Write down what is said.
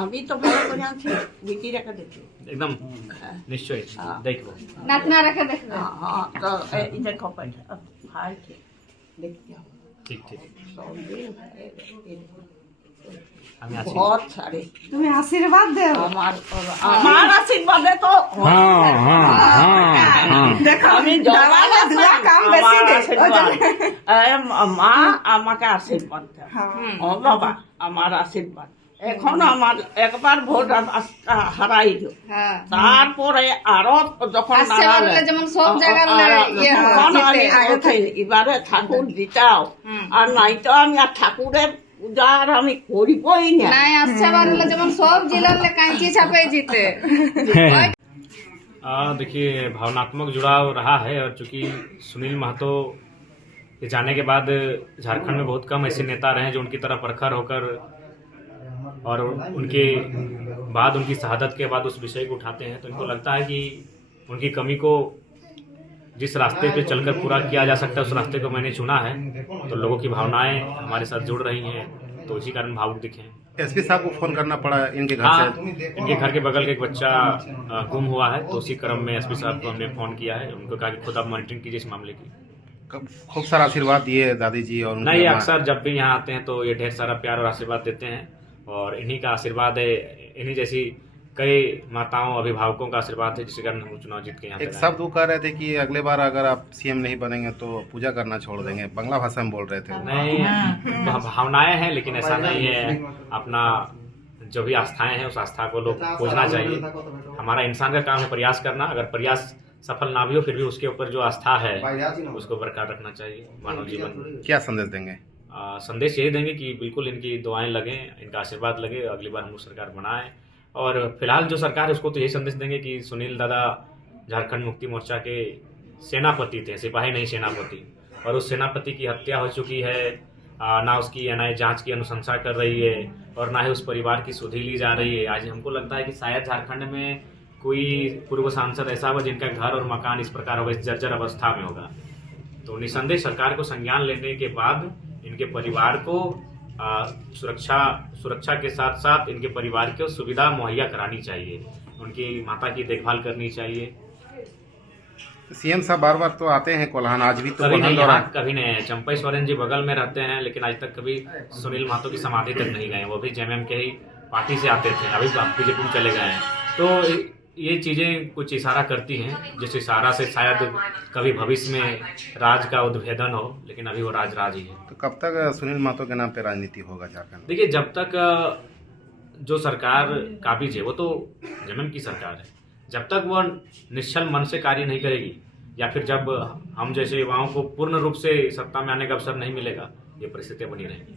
আমি তো ভালো করে আছি, বিটি রেখে দেখি একদম নিশ্চয়ই দেখবো। নাতনা রেখে দেখবে। তো এই দেখো ভাই দেখতে হবে ঠিক ঠিক, আমি আমি আছি। बहुत सारे তুমি আশীর্বাদ দাও। আমার আশীর্বাদে তো দেখো আমি দাওয়ালে দোয়া কাম বেশি দে। মা আমাকে আশীর্বাদ দেয়, ও বাবা আমার আশীর্বাদ। এখন আমার একবার ভোট হারাইল, হ্যাঁ। তারপরে আরো যখন আসছে বললে যেমন সব জায়গায় ইয়ে হয়, জিতে। এবারে ঠাকুর দিতাও, আর নাই তো আমি আর ঠাকুরের পূজা আর আমি করিবই না। নাই আসছে বললে যেমন সব জিলালে কাঁচি ছাপে জিতে। देखिए भावनात्मक जुड़ाव रहा है, और चूंकि सुनील महतो के जाने के बाद झारखंड में बहुत कम ऐसे नेता रहे हैं जो उनकी तरह प्रखर होकर और उनके बाद उनकी शहादत के बाद उस विषय को उठाते हैं। तो इनको लगता है कि उनकी कमी को जिस रास्ते पे चलकर पूरा किया जा सकता है उस रास्ते को मैंने चुना है। तो लोगों की भावनाएं हमारे साथ जुड़ रही हैं, तो इसी कारण भावुक दिखे हैं। एसपी साहब को फोन करना पड़ा इनके घर हाँ, से। इनके घर के बगल के एक बच्चा गुम हुआ है, तो उसी क्रम में एसपी साहब को हमने फोन किया है। उनको कहा कि खुद आप मॉनिटरिंग कीजिए इस मामले की। खूब सारा आशीर्वाद दिए दादी जी और उनके नहीं, माँ। अक्सर जब भी यहाँ आते हैं तो ये ढेर सारा प्यार और आशीर्वाद देते हैं, और इन्हीं का आशीर्वाद है, इन्हीं जैसी कई माताओं अभिभावकों का आशीर्वाद है जिसके कारण हम चुनाव जीत के यहाँ एक तक आए। शब्द वो कह रहे थे कि अगले बार अगर आप सीएम नहीं बनेंगे तो पूजा करना छोड़ देंगे, बांग्ला भाषा में बोल रहे थे वो। नहीं, भावनाएं हैं, लेकिन ऐसा नहीं है। अपना जो भी आस्थाएं हैं उस आस्था को लोग खोजना चाहिए। हमारा इंसान का काम है प्रयास करना, अगर प्रयास सफल ना भी हो फिर भी उसके ऊपर जो आस्था है उसको बरकरार रखना चाहिए मानव जीवन में। क्या संदेश देंगे? संदेश यही देंगे कि बिल्कुल इनकी दुआएं लगें, इनका आशीर्वाद लगे, अगली बार हम लोग सरकार बनाएं। और फिलहाल जो सरकार है उसको तो यही संदेश देंगे कि सुनील दादा झारखंड मुक्ति मोर्चा के सेनापति थे, सिपाही नहीं सेनापति, और उस सेनापति की हत्या हो चुकी है। ना उसकी एनआईए जांच की अनुशंसा कर रही है और ना ही उस परिवार की सुधि ली जा रही है। आज हमको लगता है कि शायद झारखंड में कोई पूर्व सांसद ऐसा होगा जिनका घर और मकान इस प्रकार होगा, इस जर्जर अवस्था में होगा। तो निसंदेह सरकार को संज्ञान लेने के बाद इनके परिवार को सुरक्षा के साथ साथ इनके परिवार को सुविधा मुहैया करानी चाहिए, उनकी माता की देखभाल करनी चाहिए। सीएम साहब बार बार तो आते हैं कोल्हान, आज भी तो कभी कोल्हान नहीं, दौरा। यहाँ कभी नहीं है। चंपई सोरेन जी बगल में रहते हैं, लेकिन आज तक कभी सुनील महतो की समाधि तक नहीं गए। वो भी जेएमएम के ही पार्टी से आते थे, अभी बीजेपी में चले गए हैं। तो ये चीज़ें कुछ इशारा करती हैं, जिस इशारा से शायद कभी भविष्य में राज का उद्भेदन हो, लेकिन अभी वो राज ही है। तो कब तक सुनील महतो के नाम पे राजनीति होगा झारखंड? देखिए, जब तक जो सरकार काबिज है वो तो जेएमएम की सरकार है, जब तक वो निश्चल मन से कार्य नहीं करेगी या फिर जब हम जैसे युवाओं को पूर्ण रूप से सत्ता में आने का अवसर नहीं मिलेगा, ये परिस्थितियां बनी रहेंगी।